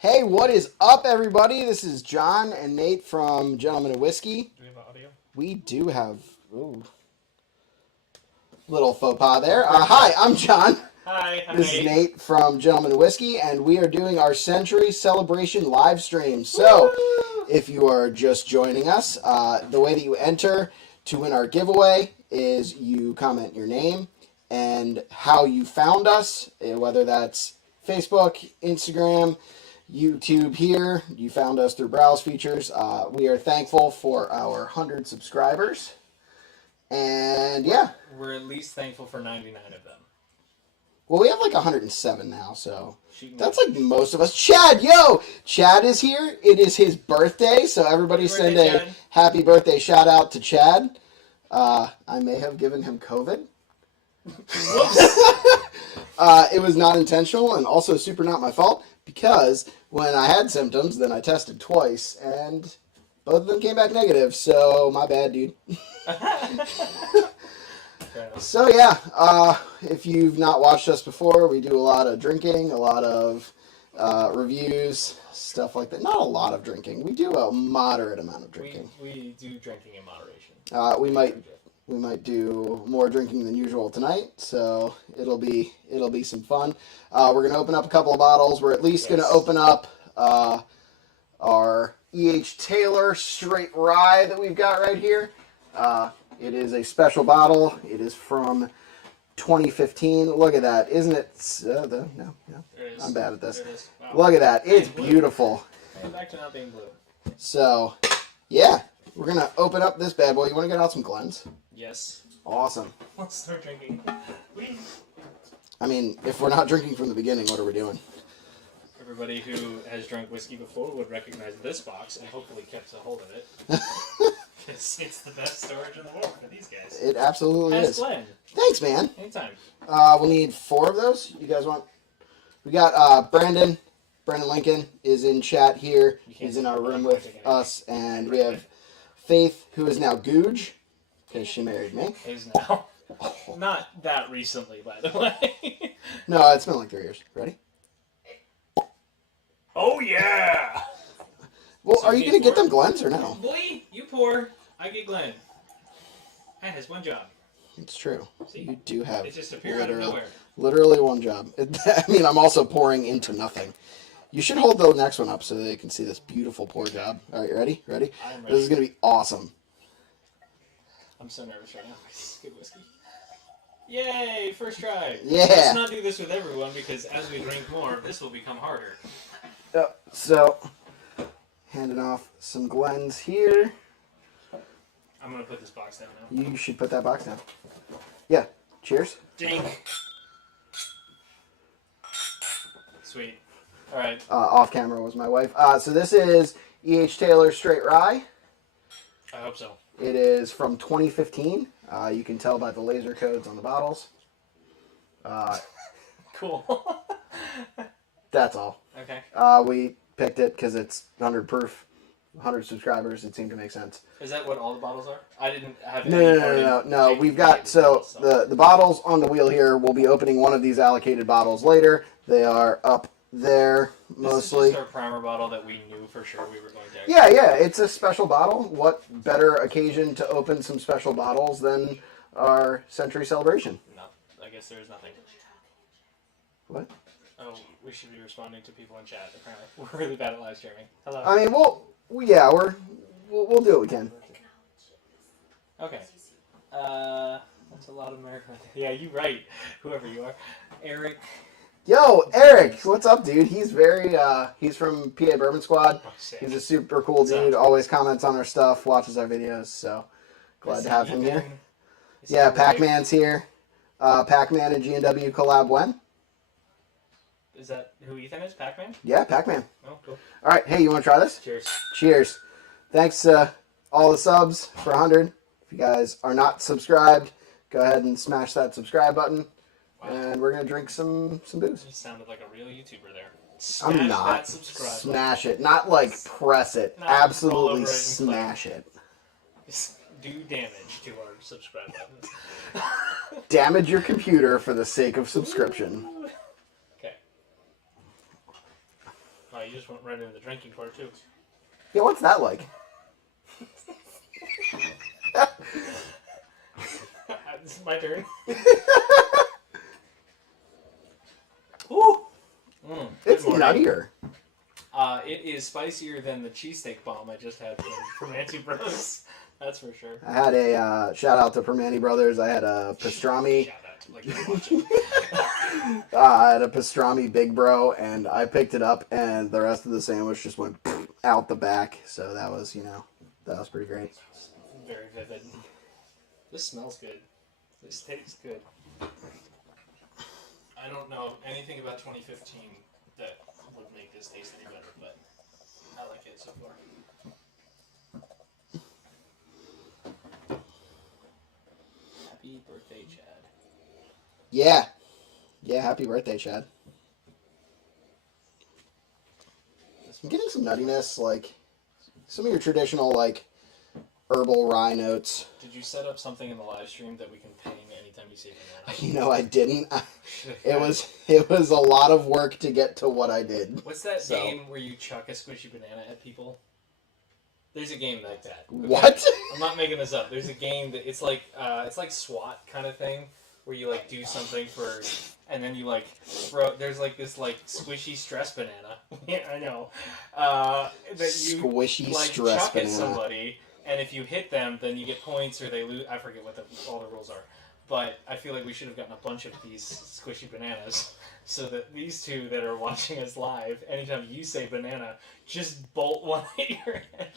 Hey, what is up, everybody? This is John and Nate from Gentlemen of Whiskey. Do we have audio? We do have little faux pas there. Hi, I'm John. Hi, I'm This is Nate from Gentlemen of Whiskey, and we are doing our Century Celebration live stream. So, if you are just joining us, the way that you enter to win our giveaway is you comment your name and how you found us, whether that's Facebook, Instagram, YouTube here. You found us through browse features. We are thankful for our 100 subscribers. And yeah. We're at least thankful for 99 of them. Well, we have like 107 now, so that's like most of us. Chad, yo! Chad is here. It is his birthday, so everybody send a happy birthday shout out to Chad. I may have given him COVID. Whoops! It was not intentional and also super not my fault because when I had symptoms, then I tested twice and both of them came back negative, so my bad, dude. So yeah, if you've not watched us before, we do a lot of drinking, a lot of reviews, stuff like that. Not a lot of drinking. We do a moderate amount of drinking. We do drinking in moderation. We might do more drinking than usual tonight, so it'll be some fun. We're gonna open up a couple of bottles. We're at least gonna open up our Taylor Straight Rye that we've got right here. It is a special bottle. It is from 2015. Look at that. Isn't it? No. I'm bad at this. Wow. Look at that. It's beautiful. And back to not being blue. So, yeah. We're going to open up this bad boy. You want to get out some Glens? Yes. Awesome. Let's start drinking. I mean, if we're not drinking from the beginning, what are we doing? Everybody who has drunk whiskey before would recognize this box and hopefully kept a hold of it. It's the best storage in the world for these guys. It absolutely is. Glenn. Thanks, man. Anytime. We'll need 4 of those. You guys want? We got Brandon. Brandon Lincoln is in chat here. He's in our room with us, and we have Faith, who is now Googe, because she married me. Is now. Not that recently, by the way. No, it's been like 3 years. Ready? Oh yeah. Well, so are you gonna get them Glens or no? Boy, you pour. I get Glen. That has one job. It's true. See? You do have it just appeared out of nowhere. Literally one job. I mean, I'm also pouring into nothing. You should hold the next one up so they can see this beautiful pour job. All right, ready? Ready? I'm ready. This is gonna be awesome. I'm so nervous right now. This is good whiskey. Yay! First try. Yeah. Let's not do this with everyone because as we drink more, this will become harder. So, handing off some Glens here. I'm going to put this box down now. You should put that box down. Yeah. Cheers. Dink. Sweet. All right. Off camera was my wife. So this is Taylor Straight Rye. I hope so. It is from 2015. You can tell by the laser codes on the bottles. Cool. That's all. Okay. We picked it because it's 100 proof, 100 subscribers. It seemed to make sense. Is that what all the bottles are? I didn't have No. We've got, so the bottles on the wheel here, we'll be opening one of these allocated bottles later. They are up there mostly. This is just our primer bottle that we knew for sure we were going to. Yeah. It's a special bottle. What better occasion to open some special bottles than our Century Celebration? No, I guess there's nothing. What? Oh, we should be responding to people in chat. Apparently, we're really bad at live streaming. Hello. I mean, we'll do what we can. Okay. That's a lot of American. Yeah, you're right. Whoever you are, Eric. Yo, Eric, what's up, dude? He's he's from PA Bourbon Squad. Oh, he's a super cool dude. Always comments on our stuff, watches our videos. So glad to have him here. Yeah, Pac-Man's here. Pac-Man and G&W collab when? Is that who Ethan is? Pac-Man? Yeah, Pac-Man. Oh, cool. All right, hey, you want to try this? Cheers. Cheers. Thanks all the subs for 100. If you guys are not subscribed, go ahead and smash that subscribe button. Wow. And we're going to drink some booze. You sounded like a real YouTuber there. I'm not. That subscribe smash button. It. Not like press it. Not absolutely smash it. Just do damage to our subscribe buttons. Damage your computer for the sake of subscription. Okay. Oh, you just went right into the drinking part, too. Yeah, what's that like? This is my turn. Woo! It's nuttier. It is spicier than the cheesesteak bomb I just had from Auntie Bros. That's for sure. I had a shout out to Permani Brothers. I had a pastrami. Shout out to, like, you're watching. I had a pastrami Big Bro, and I picked it up, and the rest of the sandwich just went out the back. So that was, that was pretty great. Very vivid. This smells good. This tastes good. I don't know anything about 2015 that would make this taste any better, but I like it so far. Happy birthday, Chad. Yeah. Yeah, happy birthday, Chad. I'm getting some nuttiness, like some of your traditional, like, herbal rye notes. Did you set up something in the live stream that we can ping anytime you say banana? I didn't. It was a lot of work to get to what I did. What's that game where you chuck a squishy banana at people? There's a game like that. Okay? What? I'm not making this up. There's a game that it's like SWAT kind of thing where you like do something for, and then you like throw. There's like this like squishy stress banana. Yeah, I know. That you Squishy like stress chuck banana. at somebody, and if you hit them, then you get points or they lose. I forget what all the rules are. But I feel like we should have gotten a bunch of these squishy bananas so that these two that are watching us live, anytime you say banana, just bolt one at your head.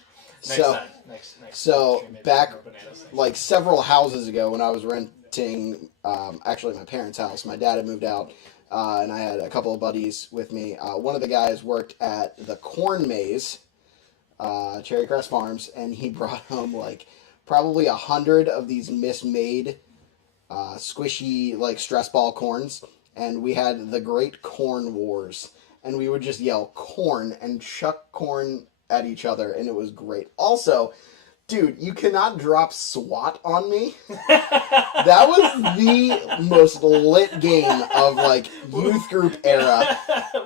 Next so stream, back like several houses ago when I was renting, actually my parents' house, my dad had moved out, and I had a couple of buddies with me. One of the guys worked at the corn maze, Cherry Crest Farms, and he brought home like probably 100 of these mismade squishy like stress ball corns, and we had the Great Corn Wars, and we would just yell corn and chuck corn at each other, and it was great. Also, dude, you cannot drop SWAT on me. That was the most lit game of like youth group era.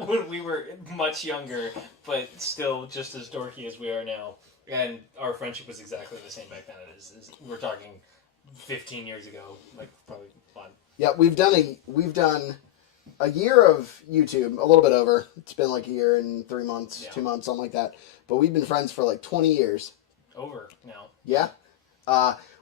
When we were much younger, but still just as dorky as we are now, and our friendship was exactly the same back then. We're talking 15 years ago, like probably fun. Yeah, we've done a year of YouTube, a little bit over. It's been like a year and 3 months, 2 months, something like that. But we've been friends for like 20 years. Over now. Yeah.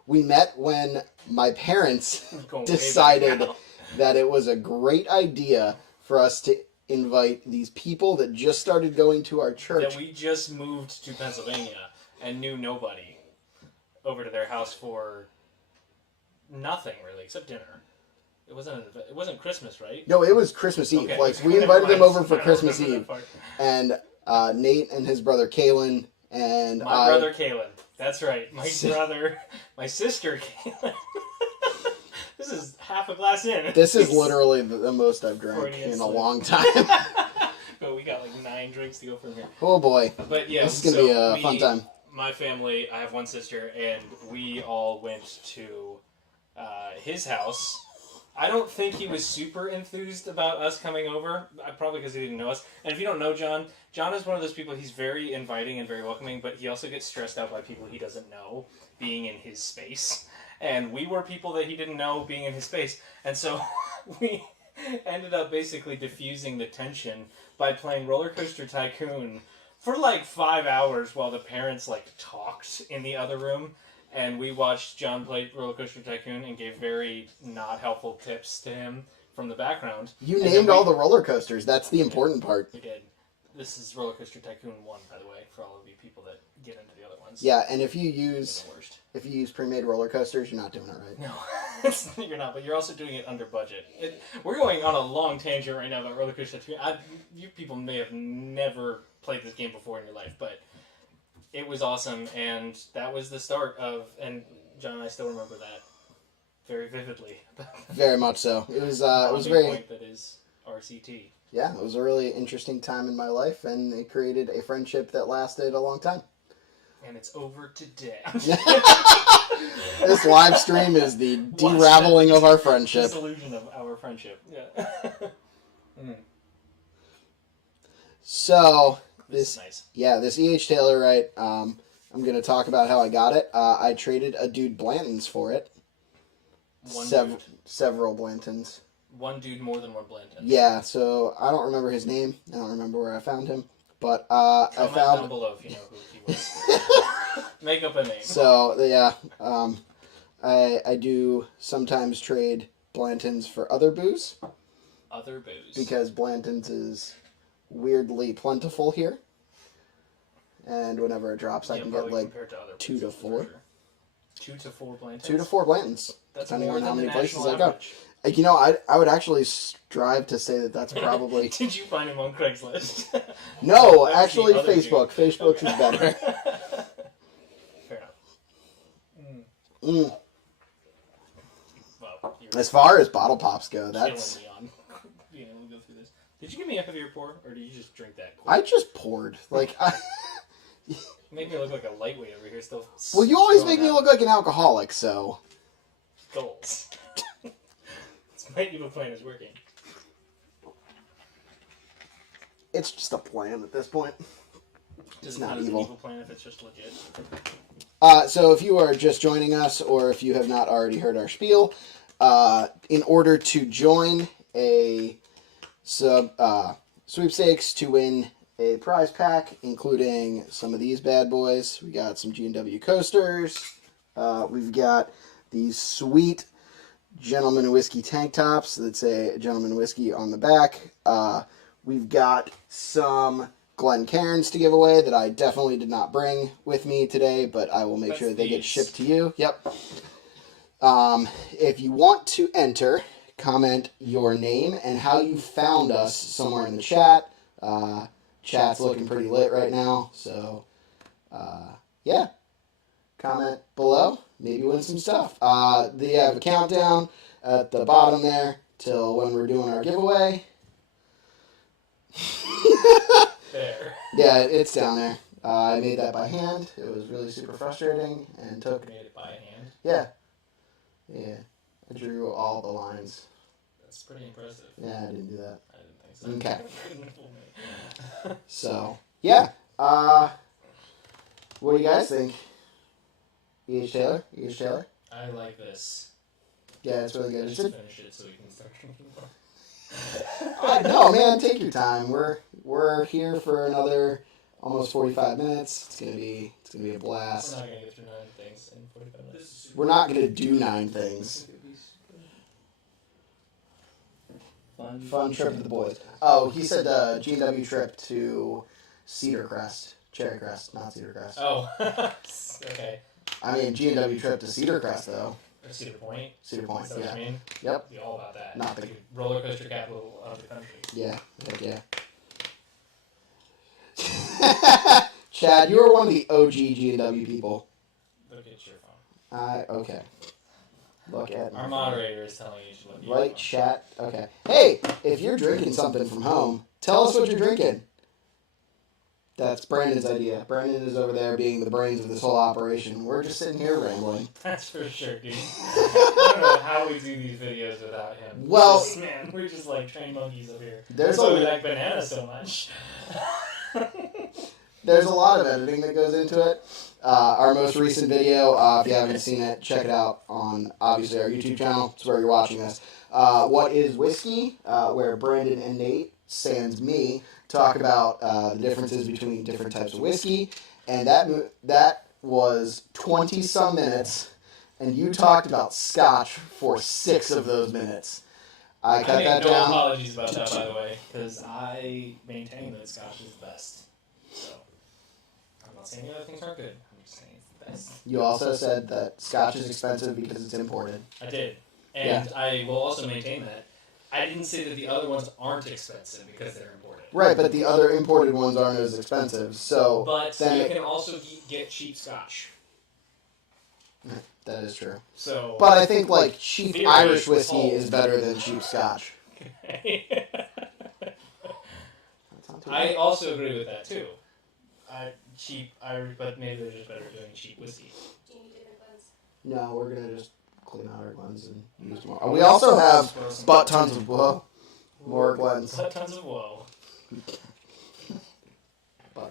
We met when my parents decided that it was a great idea for us to invite these people that just started going to our church. That we just moved to Pennsylvania and knew nobody over to their house for nothing really except dinner. It wasn't Christmas, right? No, it was Christmas Eve. Okay. Like we invited them over for Christmas Eve, and Nate and his brother Kalen and my brother Kalen. That's right. My sister Kalen. This is half a glass in. This is literally the most I've drank in a long time. But we got like 9 drinks to go from here. Oh boy. But yeah, this is gonna be a fun time. My family, I have one sister, and we all went to his house. I don't think he was super enthused about us coming over, probably because he didn't know us. And if you don't know John is one of those people, he's very inviting and very welcoming, but he also gets stressed out by people he doesn't know being in his space. And we were people that he didn't know being in his space. And so we ended up basically diffusing the tension by playing Roller Coaster Tycoon for like 5 hours while the parents like talked in the other room. And we watched John play Roller Coaster Tycoon and gave very not helpful tips to him from the background. You named all the roller coasters. That's the important part. We did. This is Roller Coaster Tycoon 1, by the way, for all of you people that get into the other ones. Yeah, and if you use pre-made roller coasters, you're not doing it right. No, you're not. But you're also doing it under budget. We're going on a long tangent right now about Roller Coaster Tycoon. You people may have never played this game before in your life, but it was awesome, and that was the start of, and John and I still remember that very vividly. Very much so. It was very point that is RCT. Yeah, it was a really interesting time in my life, and it created a friendship that lasted a long time. And it's over today. This live stream is the deraveling of our friendship. Dissolution of our friendship. Yeah. So This is nice. this E.H. Taylor Wright. I'm going to talk about how I got it. I traded a dude Blanton's for it. Several Blantons. One dude more than one Blanton. Yeah, so I don't remember his name. I don't remember where I found him. But Comment I found... down below if you know who he was. Make up a name. So, yeah. I do sometimes trade Blantons for other booze. Other booze. Because Blanton's is weirdly plentiful here. And whenever it drops, I can get like 2 to 4. 2 to 4 Blantons? 2 to 4 Blantons. That's depending more on how than many the places national I go. average. You know, I would actually strive to say that that's probably... Did you find him on Craigslist? No, That's actually the other Facebook. dude. Facebook's is better. Fair enough. Mm. Well, you're As far as bottle pops go, that's... killing me on being able to go through this. Did you give me a heavier pour, or did you just drink that quick? I just poured. Like, You make me look like a lightweight over here still. Well, you always make me look like an alcoholic, so... Goals. My evil plan is working. It's just a plan at this point. It's not an evil. evil plan if it's just legit. So if you are just joining us, or if you have not already heard our spiel, in order to join a sweepstakes to win a prize pack, including some of these bad boys, we got some G&W coasters, we've got these sweet Gentleman Whiskey tank tops that say Gentleman Whiskey on the back. We've got some Glencairns to give away that I definitely did not bring with me today, but I will make sure they get shipped to you. Yep. If you want to enter, comment your name and how you found us somewhere in the chat. Chat's looking pretty lit right now, so yeah. Comment below. Maybe win some stuff. They have a countdown at the bottom there till when we're doing our giveaway. There. Yeah, it's down there. I made that by hand. It was really super frustrating and took... Made it by hand. Yeah. Yeah. I drew all the lines. That's pretty impressive. Yeah, I didn't do that. I didn't think so. Okay. Couldn't fool me. So, yeah. What do you guys think? E.H. Taylor? E.H. Taylor? I like this. Yeah, it's really good. Just finish it so we can start drinking more. No, man, take your time. We're here for another almost 45 minutes. It's gonna be a blast. We're not gonna get through 9 things in 45 minutes. We're not gonna do 9 things. Fun trip with the boys. Oh, he said G&W trip to Cedar Crest, Cherry Crest, not Cedar Crest. Oh, okay. I mean G&W trip to Cedar Crest though. Or Cedar Point. Cedar Point, Is that what yeah. you mean? Yep. Be all about that. Not the- roller coaster capital of the country. Yeah, heck yeah. Chad, you are one of the OG G&W people. Look at your phone. Okay. Look at Our moderator is telling you to look at your right phone. chat. Okay. Hey, if you're drinking something from home, tell us what you're drinking. That's Brandon's idea. Brandon is over there being the brains of this whole operation. We're just sitting here rambling. That's for sure, dude. I don't know how we do these videos without him. Well- Man, we're just like trained monkeys over here. There's That's why a- we like bananas so much. There's a lot of editing that goes into it. Our most recent video, if you haven't seen it, check it out on, obviously, our YouTube channel. It's where you're watching us. What is Whiskey? Where Brandon and Nate, sans me, talk about the differences between different types of whiskey. And that was 20-some minutes, and you talked about Scotch for 6 of those minutes. I cut that no down. apologies about that, by the way, because I maintain that Scotch is the best. So, I'm not saying the other things aren't good. I'm just saying it's the best. You also said that Scotch is expensive because it's imported. I did. And I will also maintain that. I didn't say that the other ones aren't expensive because they're imported. Right, but the other imported ones aren't as expensive, so... But then you it- can also get cheap Scotch. That is true. So, But I think, like, cheap Theory Irish whiskey holds. is better than cheap Scotch. That's not too I bad. also agree with that too. Cheap Irish, but maybe they're just better doing cheap whiskey. No, we're going to just clean out our Glens and use more. We also have butt tons of... Whoa. More Glens. But tons of woe.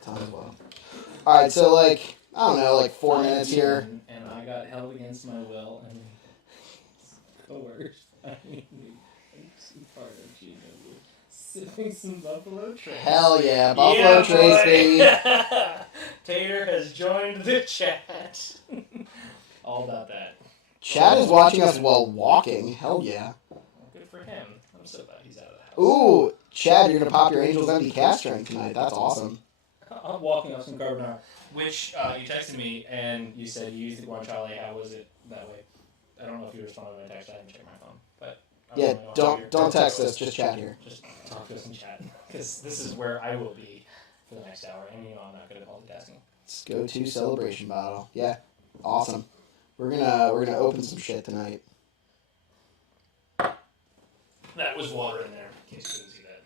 time as well. All right, so like I don't know, like 4 minutes here. And I got held against my will and coerced. I mean, part of Gino sipping some Buffalo Trace. Hell yeah, Buffalo Trace, baby. Taylor has joined the chat. All about that. Chad is watching us while walking. Hell yeah. Good for him. I'm so glad he's out of the house. Ooh, Chad, you're gonna pop your Angel's Envy cast strength tonight. That's awesome. I'm walking off some carbonara, which you texted me and you said you used the guanciale. How was it that way? I don't know if you responded to my text. I didn't check my phone, but Yeah, don't text us. Just chat here. Just talk to us in chat because this is where I will be for the next hour, and you know I'm not good at multitasking. Let's go to celebration bottle. Yeah, awesome. We're gonna open some shit tonight. That was water in there. In case you couldn't see that.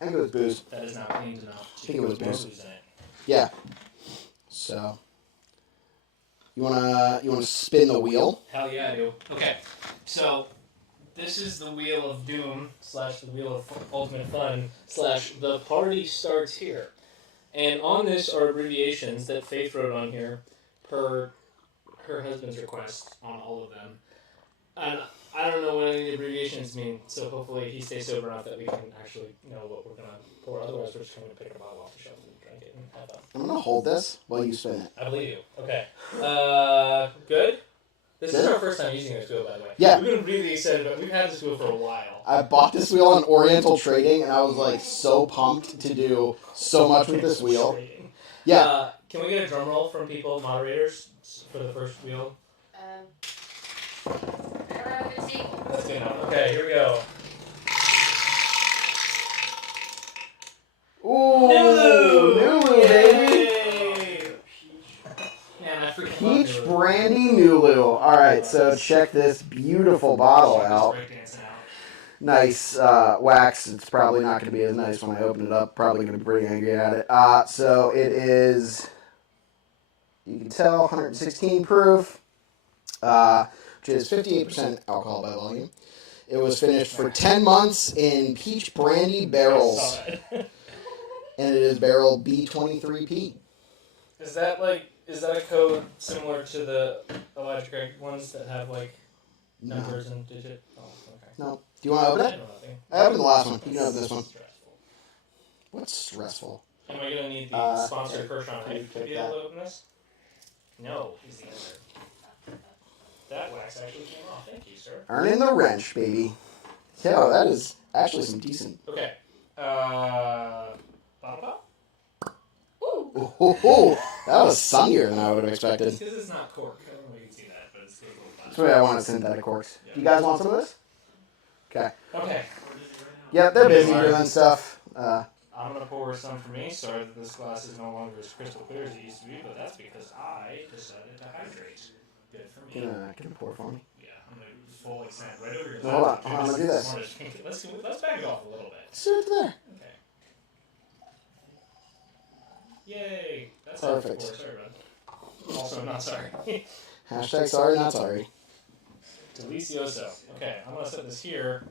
I think it was booze. That is not cleaned enough. I think it was booze. In it. Yeah. So, you wanna spin the wheel? Hell yeah, I do. Okay, so this is the Wheel of Doom / the Wheel of Ultimate Fun / the party starts here. And on this are abbreviations that Faith wrote on here per her husband's request on all of them. And I don't know what any of the abbreviations mean, so hopefully he stays sober enough that we can actually know what we're going to pour. Otherwise, we're just going to pick a bottle off the shelf and drink it and have fun. I'm gonna hold this while you spin it. I believe you. Okay. Good? This is our first time using this wheel, by the way. Yeah. We've been really excited about it. We've had this wheel for a while. I bought this wheel on Oriental Trading, and I was like so pumped to do so much with this wheel. Yeah. Can we get a drum roll from people, moderators, for the first wheel? That's good enough. Okay, here we go. Ooh, Nulu, baby. Man, I freaking Peach love Nulu. Brandy Nulu. All right, so check this beautiful bottle out. Nice wax. It's probably not going to be as nice when I open it up. Probably going to be pretty angry at it. So it is, you can tell, 116 proof, which is 58% alcohol by volume. It was finished for 10 months in peach brandy barrels. And it is barrel B23P. Is that a code similar to the Elijah Craig ones that have like numbers and digit? Oh, okay. No. Do you want to open it? I opened the last one. You can open this one. What's stressful? Am I going to need the sponsor Kirschon can you to be able to open this? No, is the answer. That wax actually came off. Thank you, sir. Earning the wrench, baby. Yo, that is actually some decent. Okay. Bottle pop? Ooh, that was sunnier than I would have expected. It's because it's not cork. I don't know if you can see that, but it's a little That's why I wanted synthetic corks. Yeah. Do you guys want some of this? Okay. Okay. Yeah, they're busy doing stuff. I'm going to pour some for me. Sorry that this glass is no longer as crystal clear as it used to be, but that's because I decided to hydrate. Good for me. Can you pour for me? Yeah, I'm going to fully sand right over your No, hold on. I'm going to do this. Let's back it off a little bit. Let's do it there. Okay. Yay. That's Perfect. Sorry, bud. Also, not sorry. Hashtag sorry, not sorry. Delicioso. Okay, I'm going to set this here.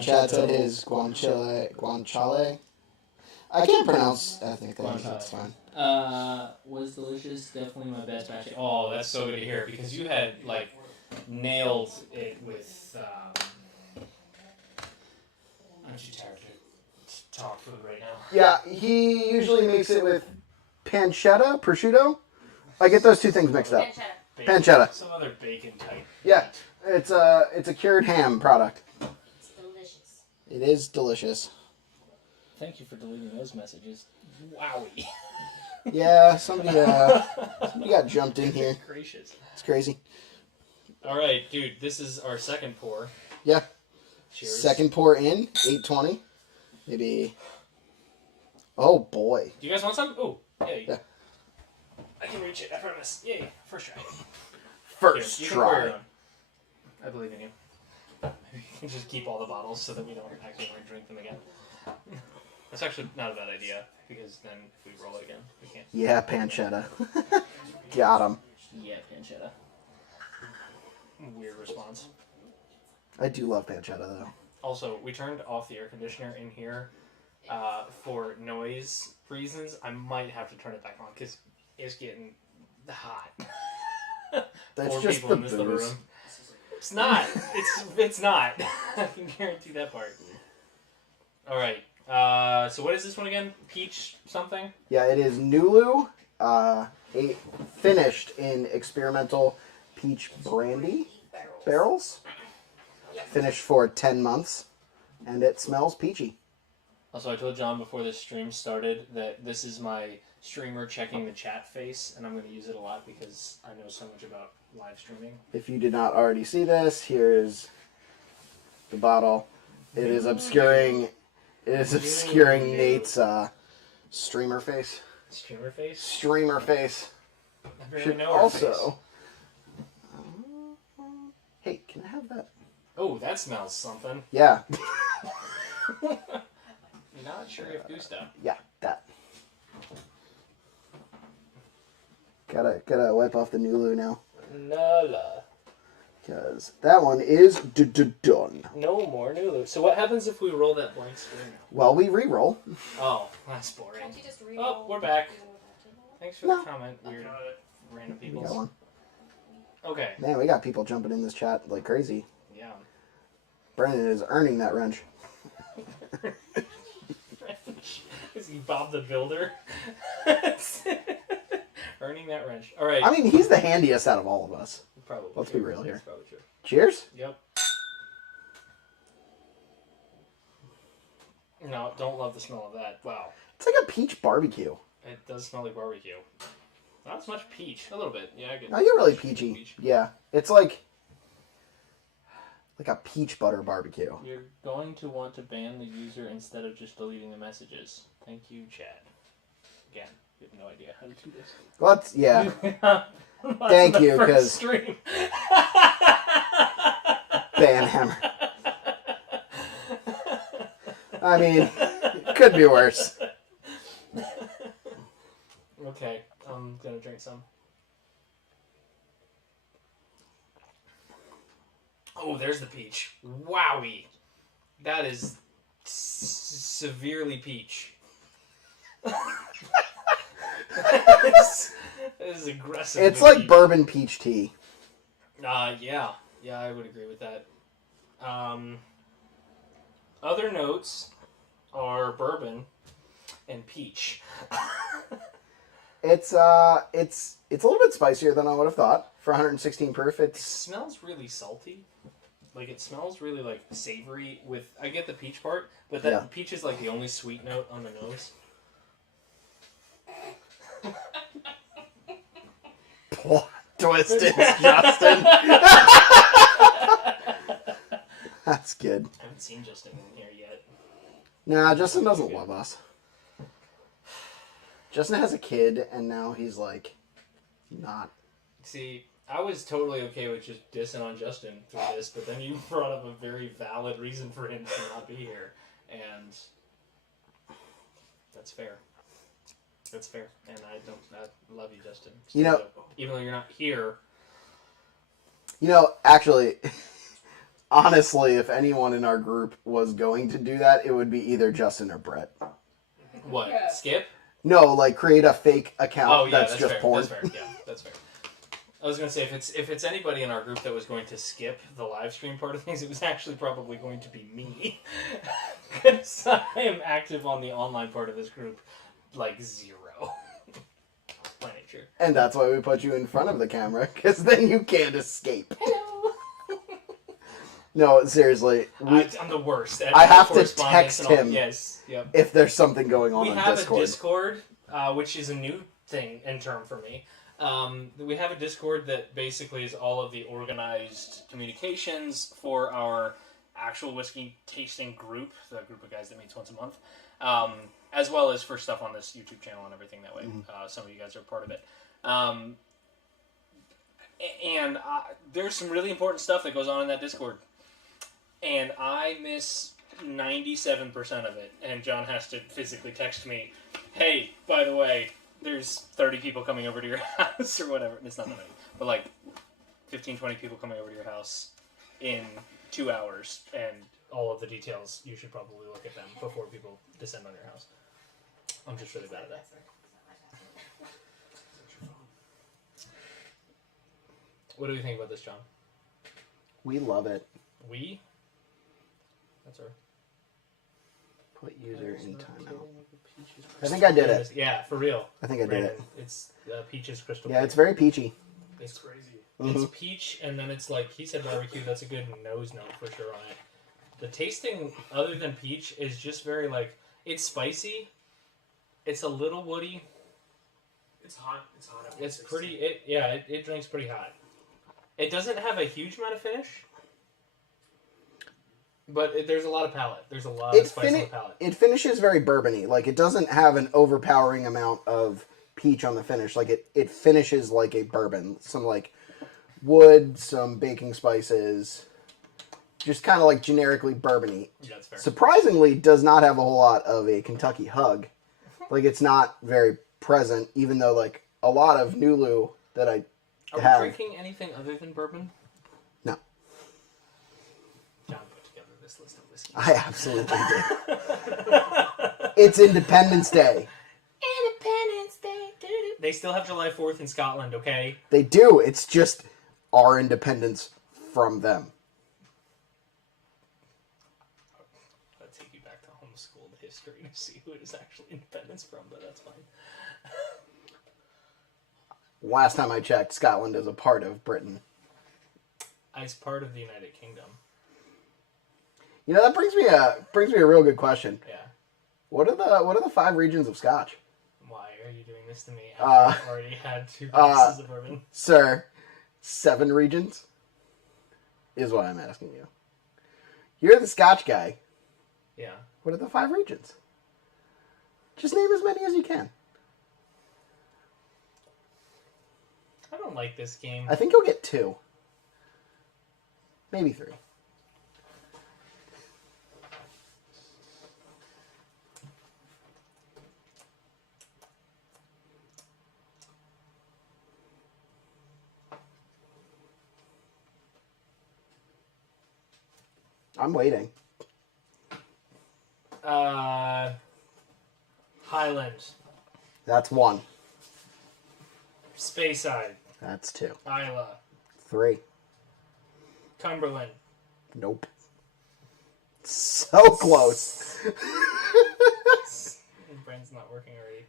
Chad said his guanciale. I can't pronounce ethnic things. That's fine. Was delicious. Definitely my best batch. Oh, that's so good to hear because you had like nailed it with. Aren't you tired to talk food right now? Yeah, he usually makes it with pancetta, prosciutto. I get those two things mixed up. Pancetta. Some other bacon type. Yeah, it's a cured ham product. It's delicious. It is delicious. Thank you for deleting those messages. Wowie. Yeah, somebody got jumped in here. Gracious. It's crazy. All right, dude. This is our second pour. Yeah. Cheers. Second pour in, 820. Maybe. Oh boy. Do you guys want some? Oh, Yeah. I can reach it. I promise. Yay! First try. First Here, you can pour try. your own. I believe in you. Maybe you can just keep all the bottles so that we don't accidentally drink them again. That's actually not a bad idea because then if we roll it again, we can't. Yeah, pancetta. Got him. Yeah, pancetta. Weird response. I do love pancetta though. Also, we turned off the air conditioner in here, for noise reasons, I might have to turn it back on because it's getting hot. That's 4 just people the in this little booze. room. It's not. It's not. I can guarantee that part. All right. So what is this one again? Peach something? Yeah, it is Nulu, finished in experimental peach brandy barrels. Finished for 10 months, and it smells peachy. Also, I told John before this stream started that this is my streamer checking the chat face, and I'm going to use it a lot because I know so much about live streaming. If you did not already see this, here is the bottle. It is obscuring Nate's streamer face. Streamer face? Streamer face. I barely Should know her also. Hey, can I have that? Oh, that smells something. Yeah. Not sure if Gusta. Yeah, that. Gotta wipe off the Nulu now. Nala. Because that one is done. No more Nulu. So what happens if we roll that blank screen now? Well, we re-roll. Oh, that's boring. Can't you just Oh, we're back. Thanks for the comment, weird random We people. got one. Okay. Man, we got people jumping in this chat like crazy. Yeah. Brennan is earning that wrench. Is he Bob the Builder? Earning that wrench. All right. I mean, he's the handiest out of all of us. Probably. Let's true. be real here. That's probably true. Cheers. Yep. No, don't love the smell of that. Wow. It's like a peach barbecue. It does smell like barbecue. Not as much peach. A little bit. Yeah, I get No, you're really peach. peachy. Peach. Yeah. It's like a peach butter barbecue. You're going to want to ban the user instead of just deleting the messages. Thank you, Chad. Again, we have no idea how to do this. Let's, yeah. That's Thank the you, first 'cause- stream. Ban hammer. I mean, could be worse. Okay, I'm gonna drink some. Oh, there's the peach. Wowie. That is severely peach. That is aggressive. It's like bourbon peach tea. Yeah, I would agree with that. Other notes are bourbon and peach. It's a little bit spicier than I would have thought for 116 proof. It It's smells really salty. Like, it smells really, like, savory with... I get the peach part, but that Yeah. peach is, like, the only sweet note on the nose. plot twisted, Justin. That's good. I haven't seen Justin in here yet. Nah, Justin doesn't love us. Justin has a kid, and now he's like, not. See, I was totally okay with just dissing on Justin through this, but then you brought up a very valid reason for him to not be here, and that's fair. That's fair, and I love you, Justin. You know- even though you're not here, You know, actually, honestly, if anyone in our group was going to do that, it would be either Justin or Brett. what? Yeah. Skip? No, like create a fake account Oh yeah, that's just fair. porn. That's fair. Yeah, that's fair. I was gonna say if it's anybody in our group that was going to skip the live stream part of things, it was actually probably going to be me, because I am active on the online part of this group, like 0. By nature. And that's why we put you in front of the camera, because then you can't escape. Hello. No, seriously. I'm the worst. At I have to correspondence text and all- him. Yes. Yep. If there's something going on We have Discord. a Discord, which is a new thing and term for me. We have a Discord that basically is all of the organized communications for our actual whiskey tasting group, the group of guys that meets once a month, as well as for stuff on this YouTube channel and everything that way. Some of you guys are part of it. And there's some really important stuff that goes on in that Discord. And I miss 97% of it. And John has to physically text me, hey, by the way, there's 30 people coming over to your house or whatever. It's not that many, but like 15, 20 people coming over to your house in 2 hours. And all of the details, you should probably look at them before people descend on your house. I'm just really bad at that. What do we think about this, John? We love it. We? That's our... Put user in timeout. I think I did it. Yeah, for real. I think I did it. It's Peach's Crystal. Yeah, it's very peachy. It's crazy. It's peach, and then it's like, he said barbecue, that's a good nose note for sure on it. The tasting, other than peach, is just very like, it's spicy, it's a little woody. It's hot. It's hot. It's pretty, it drinks pretty hot. It doesn't have a huge amount of finish, but there's a lot of palate. There's a lot of spice on the palate. It finishes very bourbon-y. Like, it doesn't have an overpowering amount of peach on the finish. Like, it finishes like a bourbon. Some, like, wood, some baking spices, just kind of like generically bourbon-y. Yeah, that's fair. Surprisingly, does not have a whole lot of a Kentucky hug. Like, it's not very present, even though, like, a lot of Nulu that I Are we drinking anything other than bourbon? No. John put together this list of whiskeys. I absolutely did. It's Independence Day. Independence Day. They still have July 4th in Scotland, okay? They do. It's just our independence from them. I'll take you back to homeschooled history to see who it is actually independence from, but that's fine. Last time I checked, Scotland is a part of Britain. It's part of the United Kingdom. You know, that brings me a real good question. Yeah. What are the 5 regions of Scotch? Why are you doing this to me after I've already had 2 glasses of bourbon? Sir, 7 regions is what I'm asking you. You're the Scotch guy. Yeah. What are the 5 regions? Just name as many as you can. I don't like this game. I think you'll get 2. Maybe 3. I'm waiting. Highland. That's 1. Speyside. That's 2. Isla. 3. Cumberland. Nope. So close. My brain's not working already.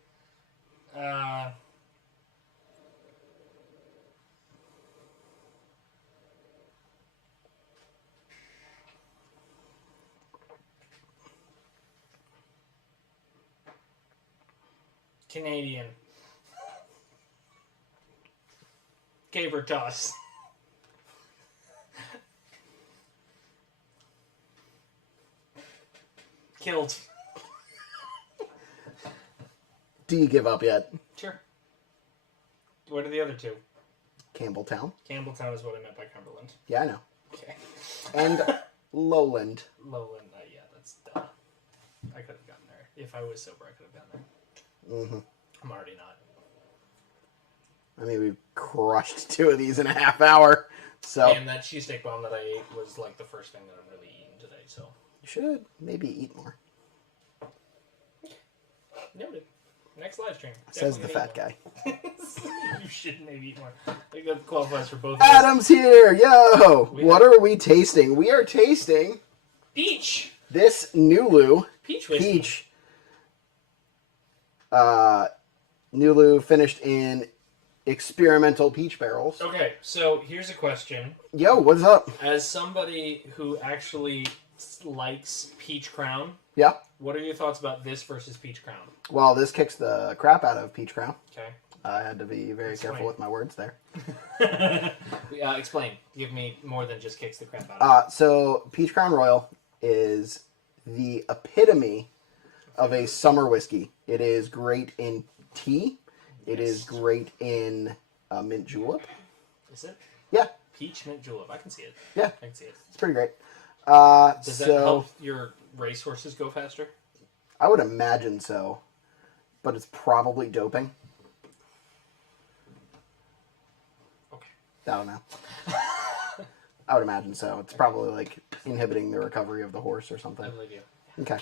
Canadian. Caber toss. Killed. Do you give up yet? Sure. What are the other 2? Campbelltown. Campbelltown is what I meant by Cumberland. Yeah, I know. Okay. And Lowland. Lowland. Yeah, that's dumb. I could have gotten there. If I was sober, I could have gotten there. Mm-hmm. I'm already not. I mean, we've crushed 2 of these in a half hour. So And that cheesesteak bomb that I ate was like the first thing that I'm really eating today, so. you should maybe eat more. Noted. Next live stream. Says the fat guy. You shouldn't maybe eat more. I think that qualifies for both of us. Adam's here! Yo! What are we tasting? We are tasting Peach! this Nulu Peach whiskey. peach. Nulu finished in experimental peach barrels. Okay, so here's a question. Yo, what's up? As somebody who actually likes Peach Crown, Yeah. what are your thoughts about this versus Peach Crown? Well, this kicks the crap out of Peach Crown. Okay. I had to be very careful with my words there. Explain. Give me more than just kicks the crap out of it. So, Peach Crown Royal is the epitome of a summer whiskey. It is great in tea. It is great in mint julep. Is it? Yeah. Peach mint julep. I can see it. Yeah. I can see it. It's pretty great. Does that help your racehorses go faster? I would imagine so. But it's probably doping. Okay. I don't know. I would imagine so. It's probably like inhibiting the recovery of the horse or I something. believe you. Okay.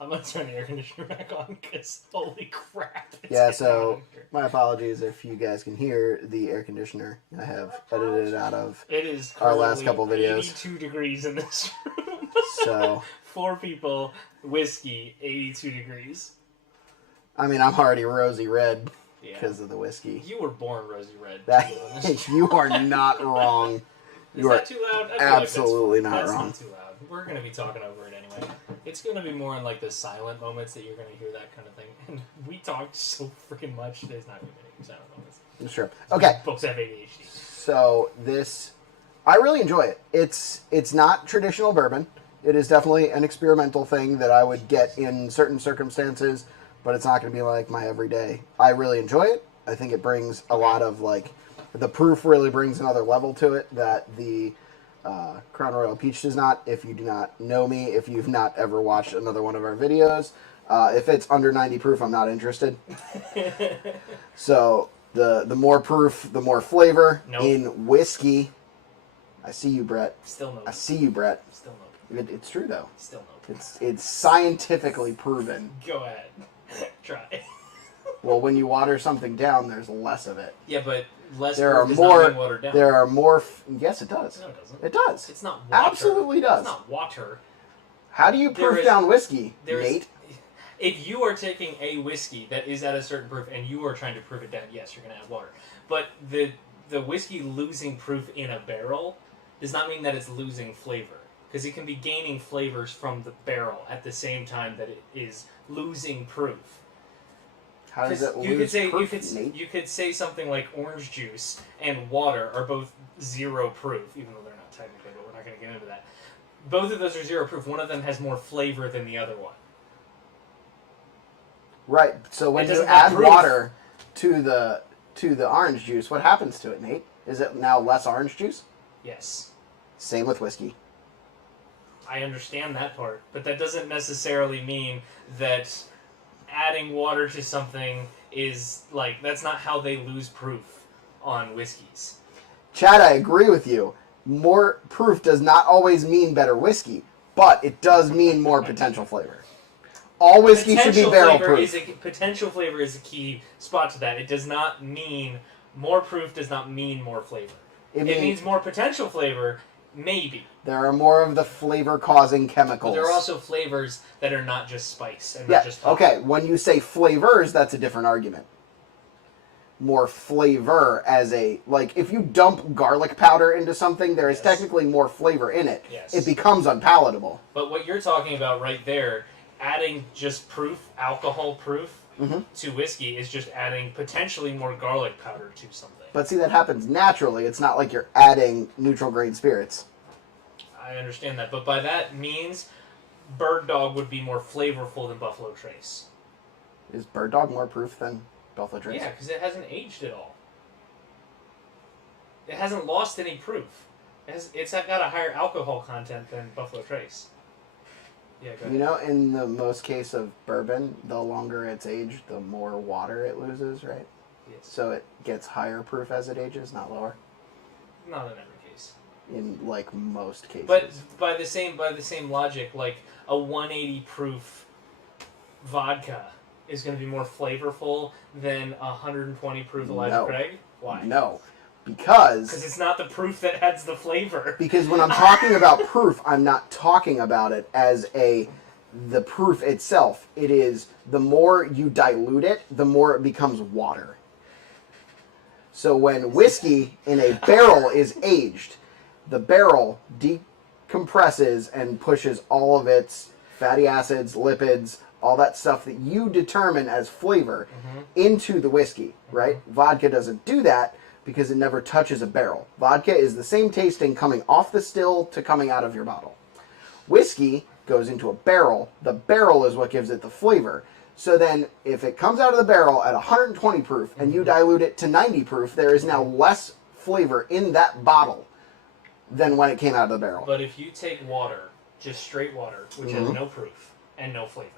I'm gonna turn the air conditioner back on because holy crap! It's Yeah, getting hot so in here. my apologies if you guys can hear the air conditioner. I have edited it out of It is our last currently couple videos. 82 degrees in this room. So, 4 people, whiskey, 82 degrees. I mean, I'm already rosy red Yeah. because of the whiskey. You were born rosy red. That, too, on this- you are not wrong. Is You are that too loud? I feel absolutely like not that's wrong. not too loud. We're going to be talking over it anyway. It's going to be more in like the silent moments that you're going to hear that kind of thing. And we talked so freaking much. There's not going to be any silent moments. It's true. Okay, Folks have ADHD. so this, I really enjoy it. It's not traditional bourbon. It is definitely an experimental thing that I would get in certain circumstances, but it's not going to be like my everyday. I really enjoy it. I think it brings a lot of like, the proof really brings another level to it that the Crown Royal Peach does not. If you do not know me, if you've not ever watched another one of our videos, if it's under 90 proof, I'm not interested. So the more proof, the more flavor. Nope. In whiskey. I see you, Brett. Still no. I see you, Brett. Still no. It's true though. Still no. It's scientifically proven. Go ahead. Try. Well, when you water something down, there's less of it. Yeah, but less There are proof does not more. mean watered down. There are more. Yes, it does. No, it doesn't. It does. It's not water. Absolutely does. It's not water. How do you There proof is- down whiskey, There is, Nate? if you are taking a whiskey that is at a certain proof and you are trying to proof it down, yes, you're going to add water. But the whiskey losing proof in a barrel does not mean that it's losing flavor. Because it can be gaining flavors from the barrel at the same time that it is losing proof. How does it lose You could say proof, you could Nate? you could say something like orange juice and water are both 0 proof, even though they're not technically, but we're not going to get into that. Both of those are 0 proof. One of them has more flavor than the other one. Right. So when It you doesn't have add proof. water to the orange juice, what happens to it, Nate? Is it now less orange juice? Yes. Same with whiskey. I understand that part, but that doesn't necessarily mean that adding water to something is like that's not how they lose proof on whiskeys. Chad, I agree with you. More proof does not always mean better whiskey, but it does mean more potential flavor. All whiskey should be barrel proof. Potential flavor is a key spot to that. It does not mean more proof does not mean more flavor. It means more potential flavor, maybe. There are more of the flavor-causing But chemicals. there are also flavors that are not just spice and Yeah, not just pop. okay. When you say flavors, that's a different argument. More flavor as a... Like, if you dump garlic powder into something, there is Yes. technically more flavor in it. Yes. It becomes unpalatable. But what you're talking about right there, adding just proof, alcohol proof, to whiskey is just adding potentially more garlic powder to something. But see, that happens naturally. It's not like you're adding neutral-grade spirits. I understand that, but by that means, Bird Dog would be more flavorful than Buffalo Trace. Is Bird Dog more proof than Buffalo Trace? Yeah, because it hasn't aged at all. It hasn't lost any proof. It's got a higher alcohol content than Buffalo Trace. Yeah, go ahead. You know, in the most case of bourbon, the longer it's aged, the more water it loses, right? Yes. So it gets higher proof as it ages, not lower. Not in every case. In like most cases. But by the same logic, like a 180 proof vodka is going to be more flavorful than a 120 proof Elijah No. Craig. Why? No. Because Because it's not the proof that adds the flavor. when I'm talking about proof, I'm not talking about it as the proof itself. It is the more you dilute it, the more it becomes water. So when whiskey in a barrel is aged, the barrel decompresses and pushes all of its fatty acids, lipids, all that stuff that you determine as flavor into the whiskey, right? Vodka doesn't do that because it never touches a barrel. Vodka is the same tasting coming off the still to coming out of your bottle. Whiskey goes into a barrel. The barrel is what gives it the flavor. So then if it comes out of the barrel at 120 proof and you dilute it to 90 proof, there is now less flavor in that bottle than when it came out of the barrel. But if you take water, just straight water, which has no proof and no flavor,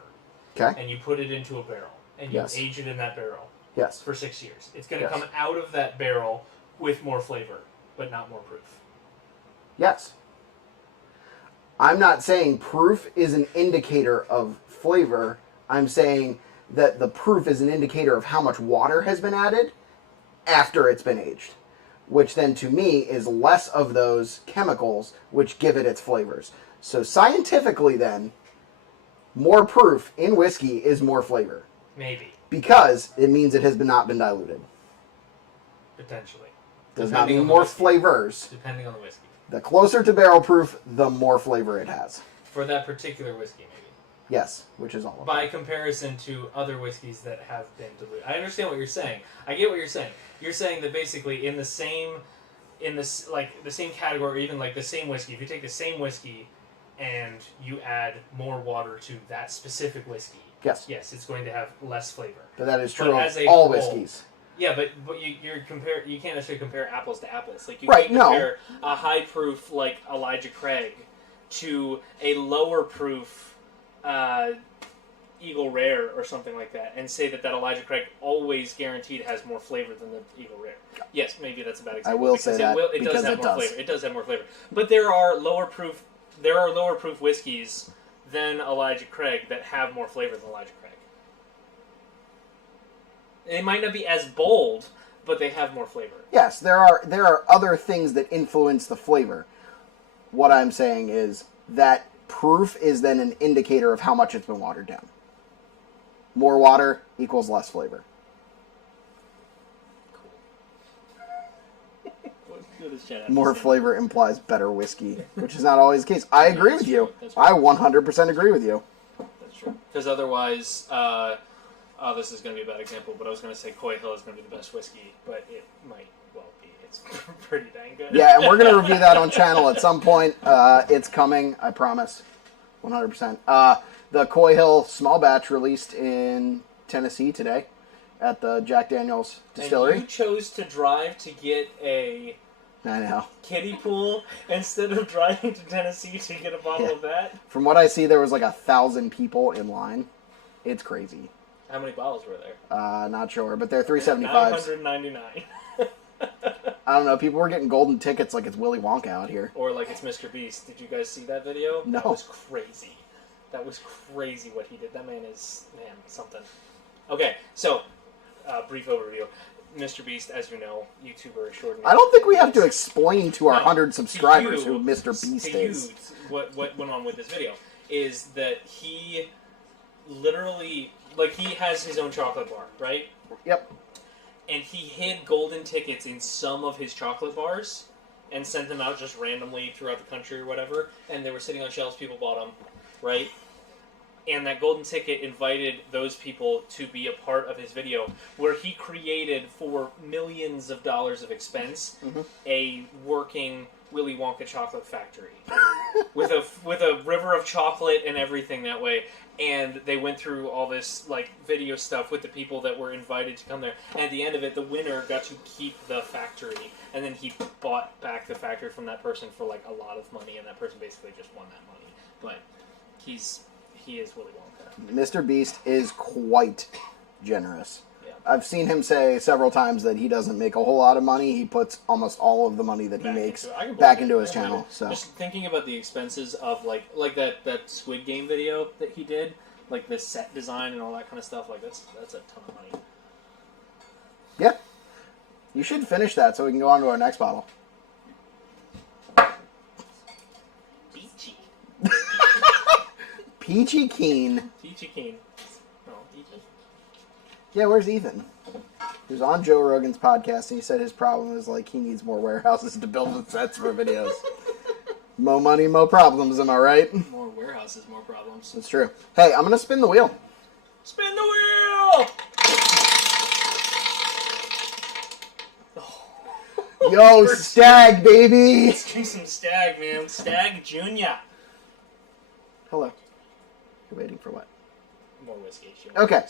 Okay? and you put it into a barrel, and you Yes. age it in that barrel Yes. for 6 years, it's going to Yes. come out of that barrel with more flavor, but not more proof. Yes. I'm not saying proof is an indicator of flavor. I'm saying that the proof is an indicator of how much water has been added after it's been aged, which then to me is less of those chemicals which give it its flavors. So scientifically then, more proof in whiskey is more flavor. Maybe. Because it means it has not been diluted. Potentially. Does not mean more flavors. Depending on the whiskey. The closer to barrel proof, the more flavor it has. For that particular whiskey, maybe. Yes, which is all of By comparison to other whiskeys that have been diluted. I understand what you're saying. I get what you're saying. You're saying that basically in the same category, or even like the same whiskey, if you take the same whiskey and you add more water to that specific whiskey, yes, it's going to have less flavor. But that is true of all whiskeys. Yeah, but you can't necessarily compare apples to apples. Like you right, can't compare a high proof like Elijah Craig to a lower proof Eagle Rare or something like that, and say that Elijah Craig always guaranteed has more flavor than the Eagle Rare. Yes, maybe that's a bad example. I will say that it because does have it more does. flavor. It does have more flavor. But there are lower proof whiskeys than Elijah Craig that have more flavor than Elijah Craig. They might not be as bold, but they have more flavor. Yes, there are other things that influence the flavor. What I'm saying is that proof is then an indicator of how much it's been watered down. More water equals less flavor. More flavor implies better whiskey, which is not always the case. I agree with you. I 100% agree with you. That's true. Because otherwise, this is going to be a bad example, but I was going to say Coy Hill is going to be the best whiskey, but it might well be. It's pretty dang good. Yeah, and we're going to review that on channel at some point. It's coming, I promise. 100%. The Coy Hill small batch released in Tennessee today at the Jack Daniel's distillery. And you chose to drive to get a I know. kiddie pool instead of driving to Tennessee to get a bottle of that? From what I see, there was like 1,000 people in line. It's crazy. How many bottles were there? Not sure, but they're $3.75. 999. I don't know. People were getting golden tickets like it's Willy Wonka out here. Or like it's Mr. Beast. Did you guys see that video? No. That was crazy. That was crazy what he did. That man is, something. Okay, so, brief overview. Mr. Beast, as you know, YouTuber extraordinary. I don't think we have to explain to our 100 subscribers who Mr. Beast is. What went on with this video is that he literally, like, he has his own chocolate bar, right? Yep. And he hid golden tickets in some of his chocolate bars and sent them out just randomly throughout the country or whatever. And they were sitting on shelves, people bought them, right? And that golden ticket invited those people to be a part of his video, where he created, for millions of dollars of expense, a working Willy Wonka chocolate factory with a river of chocolate and everything that way. And they went through all this like video stuff with the people that were invited to come there. And at the end of it, the winner got to keep the factory, and then he bought back the factory from that person for like a lot of money, and that person basically just won that money. But he is Willy Wonka. Mr. Beast is quite generous. Yeah. I've seen him say several times that he doesn't make a whole lot of money. He puts almost all of the money that he makes back into his channel. So just thinking about the expenses of like that Squid Game video that he did, like the set design and all that kind of stuff, like that's a ton of money. Yeah. You should finish that so we can go on to our next bottle. Peachy. Peachy Keen. Peachy Keen. Oh, Peachy. Yeah, where's Ethan? He was on Joe Rogan's podcast, and he said his problem is like he needs more warehouses to build the sets for videos. Mo money, mo problems, am I right? More warehouses, more problems. That's true. Hey, I'm going to spin the wheel. Spin the wheel! Yo, Stag, baby! Let's drink some Stag, man. Stag Junior. Hello. You're waiting for what? More whiskey. Okay.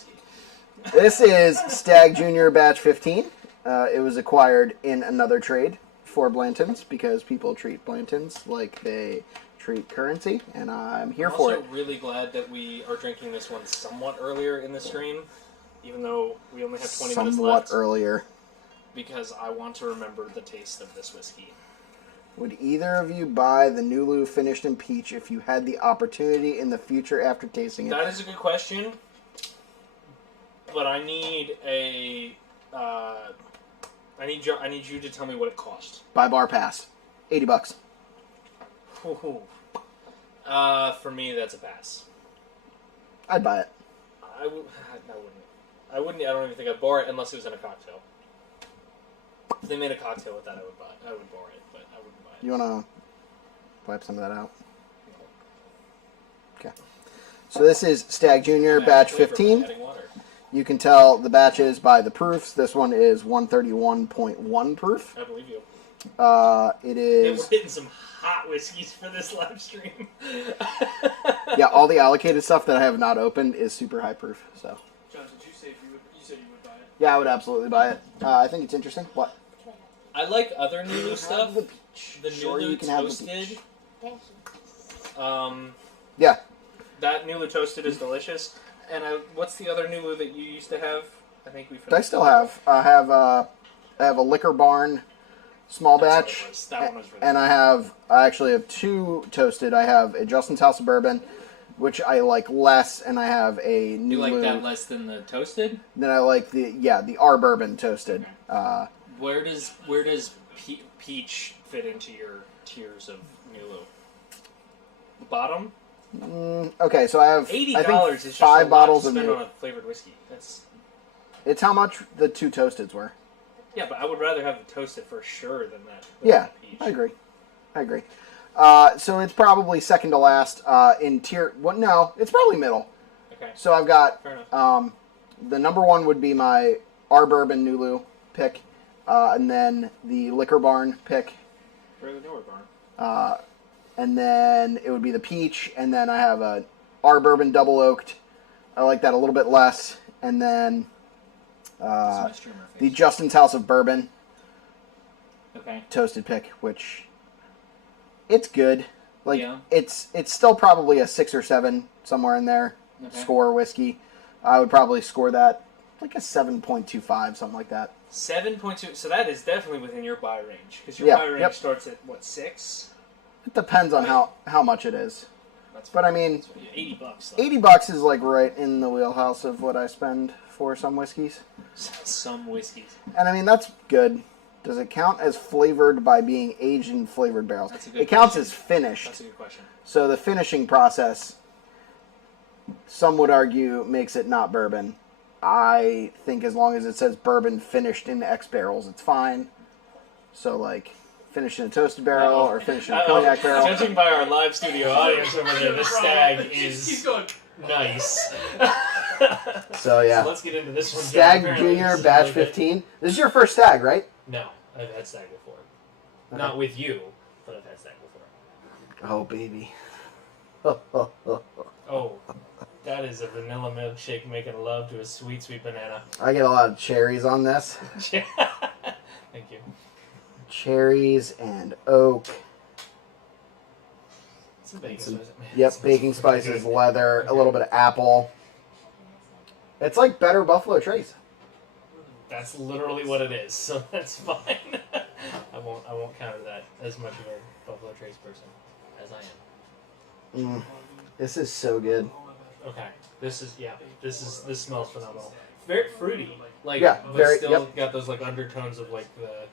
This is Stag Junior Batch 15. It was acquired in another trade for Blantons because people treat Blantons like they treat currency, and I'm here for it. I'm also really glad that we are drinking this one somewhat earlier in the stream, even though we only have 20 minutes left. Somewhat earlier. Because I want to remember the taste of this whiskey. Would either of you buy the Nulu finished in peach if you had the opportunity in the future after tasting it? That is a good question. But I need a. I need you to tell me what it cost. Buy bar pass. $80. For me, that's a pass. I'd buy it. I wouldn't. I wouldn't. I don't even think I'd bar it unless it was in a cocktail. If they made a cocktail with that, I would buy it. I would bar it, but I wouldn't buy it. You want to wipe some of that out? Okay. So this is Stag Junior batch 15. You can tell the batches by the proofs. This one is 131.1 proof. I believe you. It Yeah, is. we're hitting some hot whiskeys for this live stream. Yeah, all the allocated stuff that I have not opened is super high proof. So. John, did you say you said you would buy it? Yeah, I would absolutely buy it. I think it's interesting. What? I like other Nulu stuff. The peach. The Sure, Nulu you can have the toasted. peach. Thank you. Yeah. That Nulu toasted is delicious. And what's the other Nulu that you used to have? I think we finished. I still have. I have a Liquor Barn small That's what batch, it was. That one was really and good. I actually have two toasted. I have a Justin's House of Bourbon, which I like less, and I have a Nulu. You like that less than the toasted? Then I like the R Bourbon toasted. Where does peach fit into your tiers of Nulu? The bottom? Okay, so I have $80 I think is just 5 a bottles lot of to spend Nulu. on a flavored whiskey. That's It's how much the two toasteds were. yeah, but I would rather have the toasted for sure than that. Yeah, the peach. I agree. So it's probably second to last in tier. Well, no, it's probably middle. Okay, So I've got fair enough. the number one would be my R Bourbon Nulu pick, and then the Liquor Barn pick, Where's the newer barn? and then it would be the peach, and then I have a R Bourbon Double Oaked. I like that a little bit less, and then That's my streamer face. the Justin's House of Bourbon Okay. toasted pick, which it's good. Like Yeah. it's still probably a 6 or 7 somewhere in there. Okay. Score whiskey. I would probably score that like a 7.25, something like that. 7.2. So that is definitely within your buy range because your Yeah, buy range yep. starts at what 6? It depends on how much it is. That's But I mean, $80 though. $80 is like right in the wheelhouse of what I spend for some whiskeys. Some whiskeys. And I mean, that's good. Does it count as flavored by being aged in flavored barrels? That's a good It counts question. as finished. That's a good question. So the finishing process, some would argue, makes it not bourbon. I think as long as it says bourbon finished in X barrels, it's fine. So like, finished in a toasted barrel or finished in a cognac barrel. Judging by our live studio audience over there, the Stag Keep is going. nice. So yeah, So let's get into this one. John. Stag Apparently Junior this is batch really good. 15. This is your first Stag, right? No, I've had Stag before. Okay. Not with you, but I've had Stag before. Oh baby. Oh, that is a vanilla milkshake making love to a sweet, sweet banana. I get a lot of cherries on this. Thank you. Cherries and oak. Some bacon Some- spices. Man, Yep, this baking smells really spices, good. leather, a little bit of apple. It's like better Buffalo Trace. That's literally what it is, so that's fine. I won't counter that as much of a Buffalo Trace person as I am. This is so good. Okay, this smells phenomenal. Very fruity, like Yeah, but very- still yep. got those like undertones of like the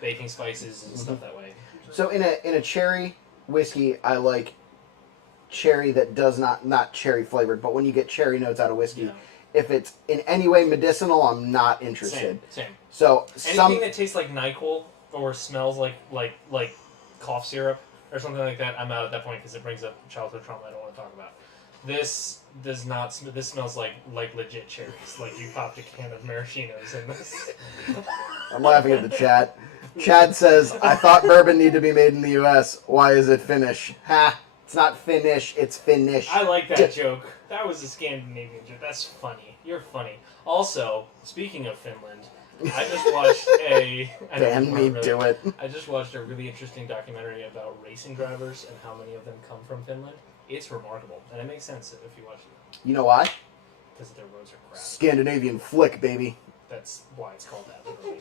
baking spices and stuff that way. So in a cherry whiskey, I like cherry that does not cherry flavored, but when you get cherry notes out of whiskey, Yeah. if it's in any way medicinal, I'm not interested. Same. So Anything some that tastes like NyQuil or smells like cough syrup or something like that, I'm out at that point because it brings up childhood trauma I don't want to talk about. This does not. This smells like legit cherries. Like you popped a can of maraschinos in this. I'm laughing at the chat. Chad says, I thought bourbon needed to be made in the U.S. Why is it Finnish? Ha! It's not Finnish, it's Finnish. I like that joke. That was a Scandinavian joke. That's funny. You're funny. Also, speaking of Finland, I just watched Ban me to it. I just watched a really interesting documentary about racing drivers and how many of them come from Finland. It's remarkable, and it makes sense if you watch it You know why? because their roads are crap. Scandinavian flick, baby. That's why it's called that, literally.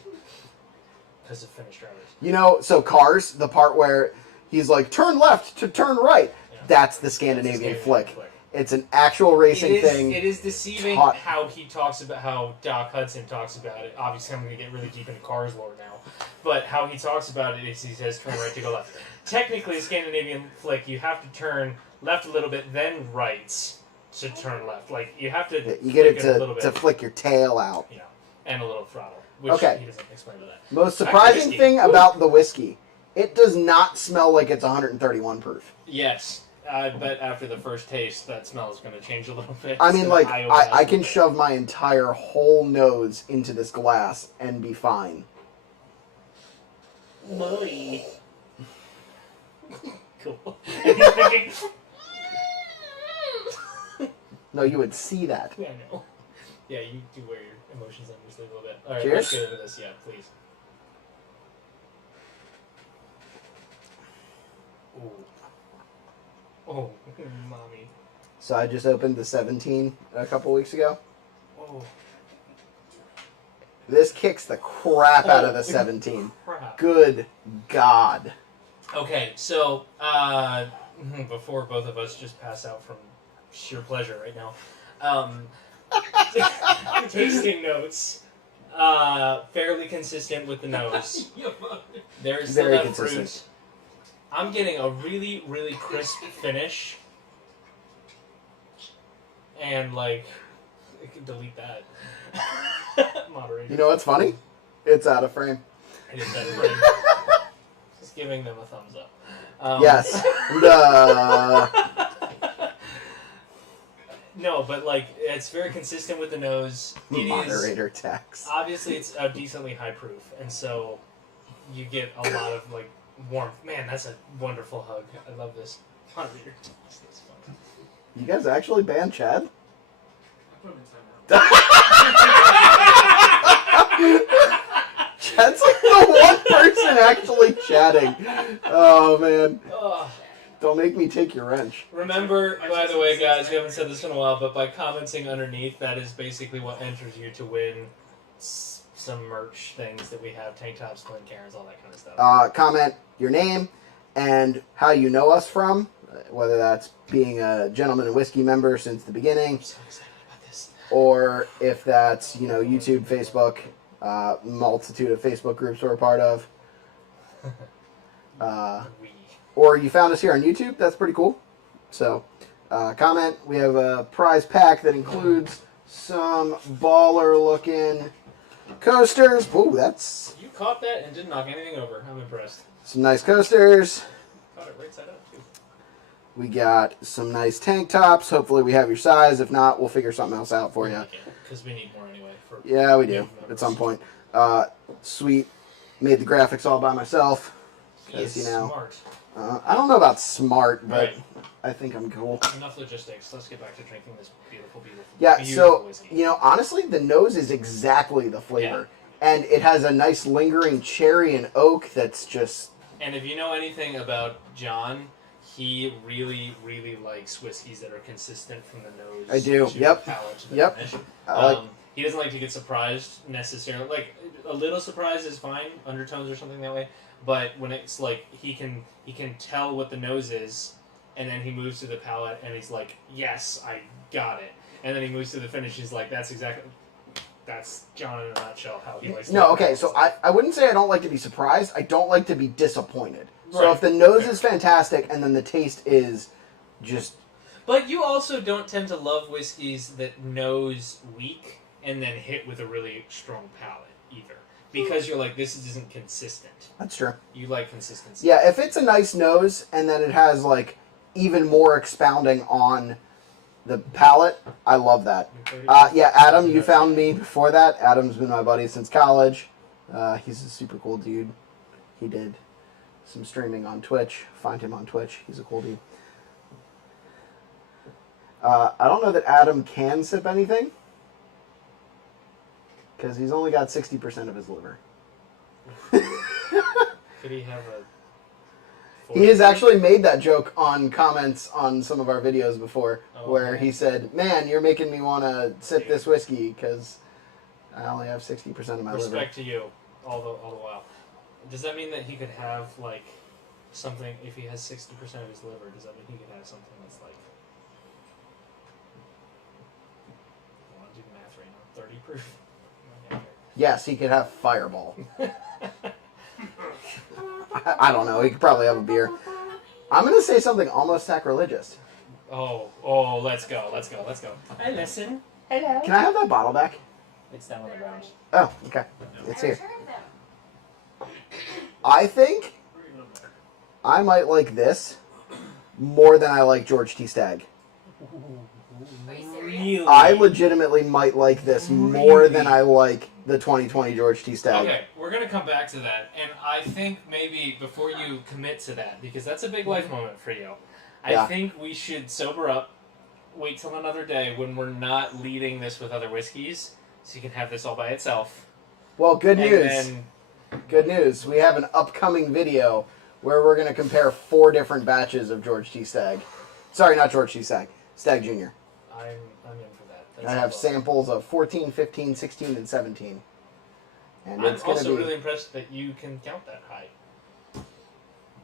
because of Finnish drivers. You know, so Cars, the part where he's like, turn left to turn right. Yeah. That's the Scandinavian flick. flick. It's an actual racing thing. It is deceiving taught. how he talks about how Doc Hudson talks about it. Obviously, I'm going to get really deep into Cars lore now, but how he talks about it is he says turn right to go left. Technically, Scandinavian flick, you have to turn left a little bit, then right to turn left. Like you have to. You get it flick a little bit, to flick your tail out. yeah, and a little throttle, which Okay. he doesn't explain to that. Most surprising whiskey. thing about the whiskey, it does not smell like it's 131 proof. Yes. I bet after the first taste, that smell is going to change a little bit. I mean, like, Eye I opener. can shove my entire whole nose into this glass and be fine. Muddy. Cool. And he's thinking, No, you would see that. yeah, I know. Yeah, you do wear your emotions on your sleeve a little bit. Alright, Cheers. let's get into this. Yeah, please. Ooh. Oh, mommy. So I just opened the 17 a couple weeks ago. Oh, This kicks the crap out of the Oh. 17. crap. Good God. Okay, so, before both of us just pass out from sheer pleasure right now, tasting notes, fairly consistent with the nose. There's still Very that consistent. fruit. I'm getting a really, really crisp finish. And, like, I can delete that. Moderator. You know what's funny? It's out of frame. I did that already. Just giving them a thumbs up. Yes. No, but, like, it's very consistent with the nose. It is Moderator tax. obviously it's a decently high proof, and so you get a lot of like warmth. Man, that's a wonderful hug. I love this. Moderator. This is fun. You guys actually banned Chad? I put him in timeout. Chad's like the one person actually chatting. Oh man. Ugh. Don't make me take your wrench. Remember, by the way, guys, we haven't said this in a while, but by commenting underneath, that is basically what enters you to win some merch things that we have: tank tops, Glen Cairns, all that kind of stuff. Comment your name and how you know us from, whether that's being a Gentleman and Whiskey member since the beginning, I'm so excited about this. or if that's, you know, YouTube, Facebook, multitude of Facebook groups we're a part of. We. Or you found us here on YouTube. That's pretty cool. So, comment. We have a prize pack that includes some baller-looking coasters. Ooh, that's You caught that and didn't knock anything over. I'm impressed. some nice coasters. Caught it right side up, too. We got some nice tank tops. Hopefully we have your size. If not, we'll figure something else out for you. Because we need more anyway. For Yeah, we do. new At members. some point. Sweet. Made the graphics all by myself. He is 'Cause, you know, smart. I don't know about smart, but Right. I think I'm cool. Enough logistics. Let's get back to drinking this beautiful, beautiful, Yeah, beautiful so, whiskey. you know, honestly, the nose is exactly the flavor. And it has a nice lingering cherry and oak that's just... And if you know anything about John, he really, really likes whiskeys that are consistent from the nose I do. to Yep. the palate to the Yep. finish. I like... He doesn't like to get surprised necessarily. Like, a little surprise is fine, undertones or something that way. But when it's like he can tell what the nose is, and then he moves to the palate, and he's like, "Yes, I got it." And then he moves to the finish. He's like, "That's John in a nutshell how he likes." to No, do okay, it." so I wouldn't say I don't like to be surprised. I don't like to be disappointed. So Right. if the nose Fair. is fantastic and then the taste is just... But you also don't tend to love whiskeys that nose weak and then hit with a really strong palate either, because you're like, this isn't consistent. That's true. You like consistency. Yeah, if it's a nice nose and then it has, like, even more expounding on the palate, I love that. Yeah, Adam, you found me before that. Adam's been my buddy since college. He's a super cool dude. He did some streaming on Twitch. Find him on Twitch. He's a cool dude. I don't know that Adam can sip anything, because he's only got 60% of his liver. Could he have a? He has actually made that joke on comments on some of our videos before, Oh, where okay. he said, "Man, you're making me want to sip this whiskey because I only have 60% of my liver." Respect to you, all the while. Does that mean that he could have like something? If he has 60% of his liver, does that mean he could have something that's like? I want to do the math right now. 30 proof. Yes, he could have Fireball. I don't know. He could probably have a beer. I'm going to say something almost sacrilegious. Oh, let's go. I listen. Can I have that bottle back? It's down on the ground. Oh, okay. It's here. I think I might like this more than I like George T. Stag. Really? I legitimately might like this more than I like the 2020 George T. Stag. Okay, we're gonna come back to that, and I think maybe before you commit to that, because that's a big life moment for you, I think we should sober up, wait till another day when we're not leading this with other whiskeys, so you can have this all by itself. Well, good And news. then- Good news. We have an upcoming video where we're going to compare 4 different batches of George T. Stag. Sorry, not George T. Stag. Stag Jr. I'm in for that. That's I have awesome. samples of 14, 15, 16, and 17. And I'm it's going to also be... really impressed that you can count that high.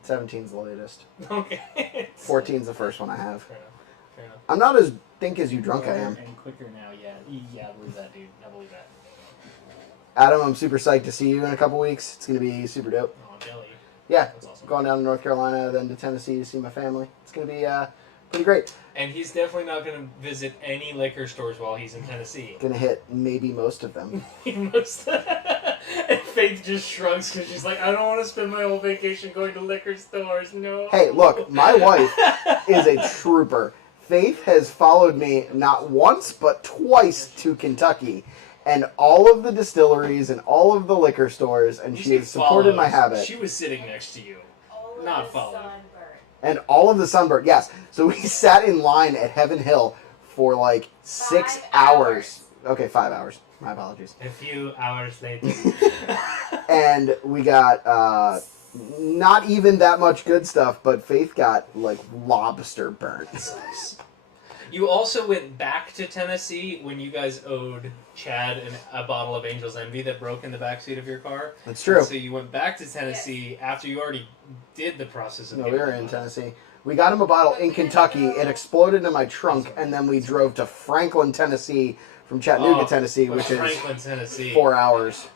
17's the latest. Okay. 14's the first one I have. Fair enough. I'm not as think as you drunk I am. And quicker now, yeah, I believe that, dude. I believe that. Adam, I'm super psyched to see you in a couple weeks. It's going to be super dope. Oh, jelly. Yeah, That's awesome. going down to North Carolina, then to Tennessee to see my family. It's going to be pretty great. And he's definitely not going to visit any liquor stores while he's in Tennessee. Going to hit maybe most of them. And Faith just shrugs because she's like, I don't want to spend my whole vacation going to liquor stores. No. Hey, look, my wife is a trooper. Faith has followed me not once but twice to Kentucky and all of the distilleries and all of the liquor stores, and You she say has supported my follows. habit. She was sitting next to you. All Not of the followed. sunburn. And all of the sunburn. Yes. So we sat in line at Heaven Hill for like 6 5 hours. Okay, 5 hours. My apologies. A few hours later. And we got not even that much good stuff, but Faith got like lobster burns. You also went back to Tennessee when you guys owed Chad a bottle of Angel's Envy that broke in the backseat of your car. That's true. And so you went back to Tennessee after you already did the process of No, we getting were the in bottle. Tennessee. We got him a bottle in Kentucky. It exploded in my trunk, and then we drove to Franklin, Tennessee from Chattanooga, Tennessee, which is Franklin, Tennessee. 4 hours.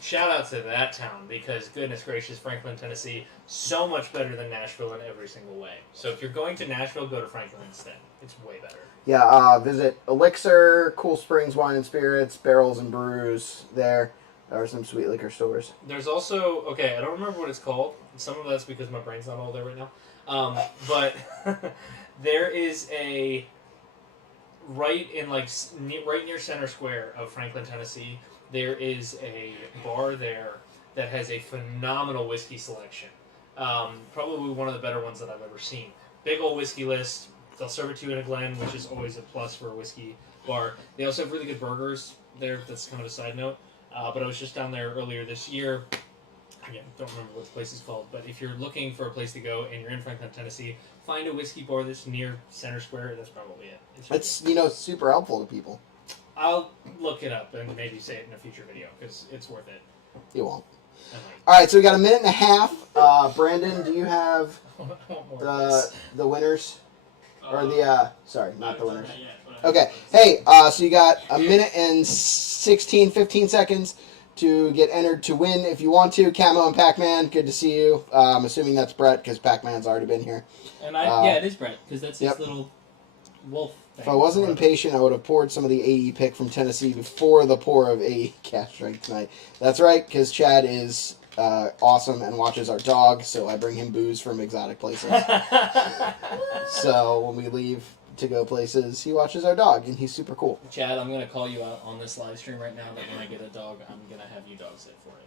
Shout out to that town because goodness gracious, Franklin, Tennessee, so much better than Nashville in every single way. So if you're going to Nashville, go to Franklin instead. It's way better. Yeah, visit Elixir, Cool Springs Wine and Spirits, Barrels and Brews there. There are some sweet liquor stores. There's also, okay, I don't remember what it's called. Some of that's because my brain's not all there right now. But there is a right near Center Square of Franklin, Tennessee. There is a bar there that has a phenomenal whiskey selection. Probably one of the better ones that I've ever seen. Big old whiskey list. They'll serve it to you in a Glen, which is always a plus for a whiskey bar. They also have really good burgers there. That's kind of a side note. But I was just down there earlier this year. Again, don't remember what the place is called. But if you're looking for a place to go and you're in Franklin, Tennessee, find a whiskey bar that's near Center Square. That's probably it. It's, super helpful to people. I'll look it up and maybe say it in a future video because it's worth it. You won't. I might. All right, so we got a minute and a half. Brandon, do you have I want more of this. the winners? Or the, sorry, not the winners. Not yet, but I- Okay. Hey, so you got a minute and 16, 15 seconds to get entered to win if you want to. Camo and Pac-Man, good to see you. I'm assuming that's Brett because Pac-Man's already been here. And Yeah, it is Brett, because that's yep. his little wolf thing. If I wasn't impatient, I would have poured some of the AE pick from Tennessee before the pour of AE Cash Drink tonight. That's right, because Chad is awesome and watches our dog, so I bring him booze from exotic places. So when we leave to go places, he watches our dog, and he's super cool. Chad, I'm going to call you out on this live stream right now that when I get a dog, I'm going to have you dog sit for it.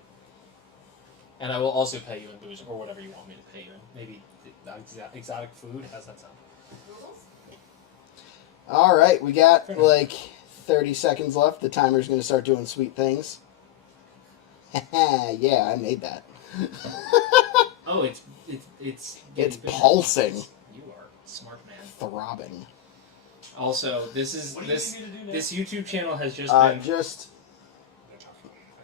And I will also pay you in booze or whatever you want me to pay you in. Maybe exotic food. How's that sound? All right, we got like 30 seconds left. The timer's going to start doing sweet things. Yeah, I made that. Oh, it's It's getting bigger. pulsing, You are a smart man. throbbing. Also, this is What do you this need me to do this YouTube channel has just Just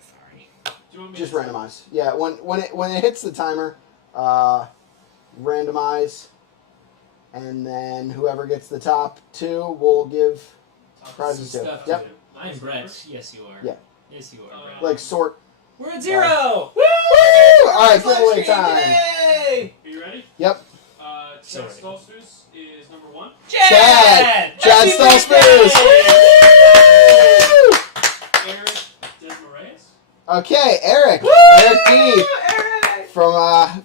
Sorry. Do you want Just randomize. Yeah, when it hits the timer, randomize, and then whoever gets the top two will give prizes to. Stuff Yep. to do. I'm Brett. Yes, you are. Yeah. Yes, you are, Brett. Like sort. We're at 0! Woo! All right, giveaway time. Yay! Are you ready? Yep. Chad Stolzfus is number 1. Chad Happy Stolzfus. birthday! Eric Desmarais. Okay, Eric. Woo! Eric D. Eric!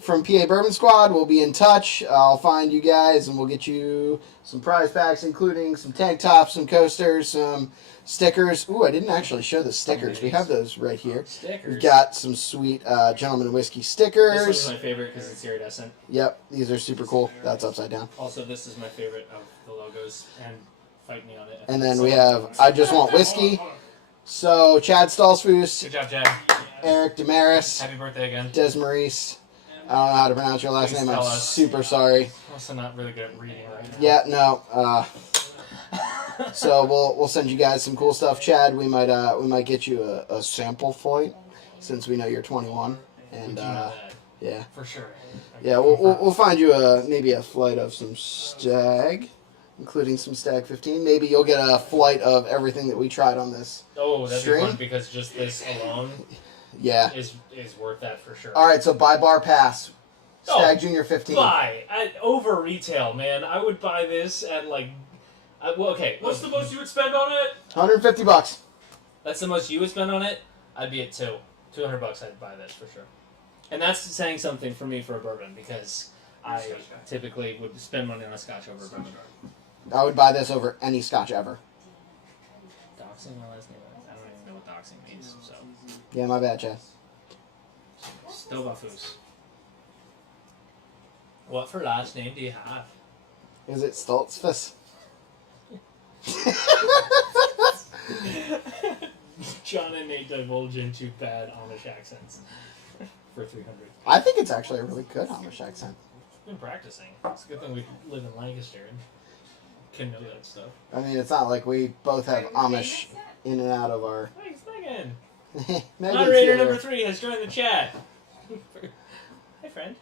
From PA Bourbon Squad. We'll be in touch. I'll find you guys and we'll get you some prize packs, including some tank tops, some coasters, some stickers. Ooh, I didn't actually show the stickers. We have those right here. Stickers. We've got some sweet Gentleman Whiskey This stickers. one's my favorite because it's iridescent. Yep, these are super cool. That's upside down. Also, this is my favorite of the logos, and fight me on it. And then we have I Just Want Whiskey. So, Chad Stolzfus, Good job, Chad. Eric Damaris, Happy birthday again. Desmarais. I don't know how to pronounce your last Please name. I'm tell us. super sorry. I'm also not really good at reading right now. Yeah, no. So we'll send you guys some cool stuff, Chad. We might get you a sample flight since we know you're 21, We and do know that, yeah, for sure. yeah, we'll find you maybe a flight of some Stag, including some Stag 15. Maybe you'll get a flight of everything that we tried on this. Oh, that'd Stream? be fun because just this alone Yeah. is worth that for sure. All right, so buy bar pass, Oh, Stag Junior 15. Buy over retail, man. I would buy this at like, well, okay. What's the most you would spend on it? $150. That's the most you would spend on it. I'd be at $200. I'd buy this for sure. And that's saying something for me for a bourbon because I typically would spend money on a Scotch over a bourbon. I would buy this over any Scotch ever. Doxing my last name. I don't even know what doxing means. So Yeah, my bad, Chad. still Bafus. What for last name do you have? Is it Stoltzfus? John and Nate divulge into bad Amish accents for 300. I think it's actually a really good Amish accent. Been practicing. It's a good thing we live in Lancaster and can know that stuff. I mean, it's not like we both have Amish in and out of our... Thanks, Megan. Megan's Moderator here. number 3 has joined the chat. Hi, friend.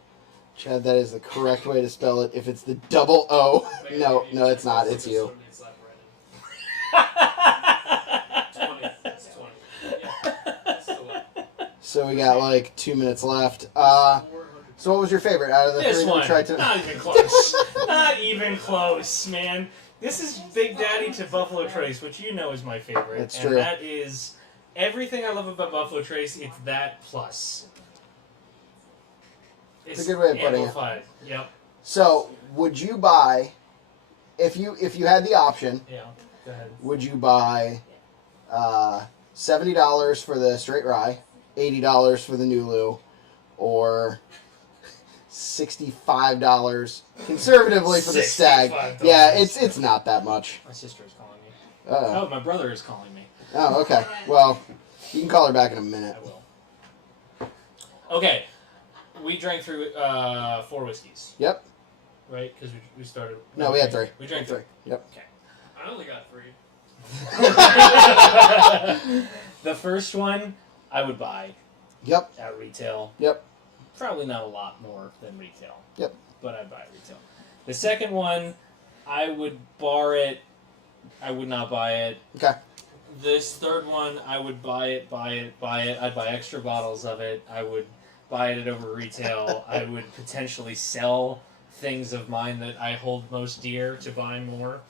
Chad, that is the correct way to spell it. If it's the double O. No, it's not. It's you. 20. That's 20. Yeah. That's still up. So we got like 2 minutes left. So what was your favorite out of the This three that one. we tried to... Not even close. Not even close, man. This is Big Daddy to Buffalo Trace, which you know is my favorite. It's and true. that is everything I love about Buffalo Trace. It's that plus. It's a good way of putting it. amplified. Yep. So would you buy, if you had the option, Yeah. Go ahead. would you buy $70 for the straight rye, $80 for the Nulu, or $65 conservatively for the Stag? $65. Yeah, it's not that much. My sister is calling me. Uh-oh. Oh, my brother is calling me. Oh, okay. Well, you can call her back in a minute. I will. Okay. We drank through 4 whiskeys, Yep. right? Because we started. No, we had 3. We drank 3. Yep. I only got 3. The first one I would buy Yep. at retail. Yep. Probably not a lot more than retail. Yep. But I'd buy it retail. The second one, I would bar it. I would not buy it. Okay. This third one, I would buy it. I'd buy extra bottles of it. I would buy it at over retail. I would potentially sell things of mine that I hold most dear to buy more.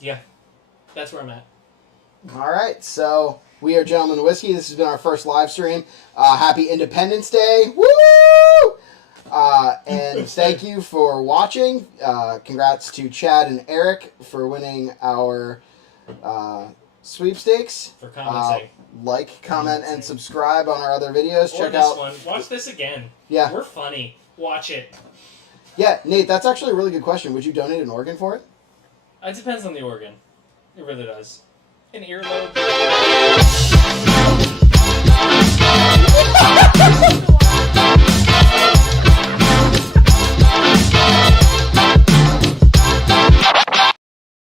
Yeah, that's where I'm at. All right, so we are Gentleman Whiskey. This has been our first live stream. Happy Independence Day. Woo! And thank you for watching. Congrats to Chad and Eric for winning our sweepstakes. For commenting. Like, comment, and subscribe on our other videos. Or Check this out. one. Watch this again. Yeah. We're funny. Watch it. Yeah, Nate, that's actually a really good question. Would you donate an organ for it? It depends on the organ. It really does. An earlobe.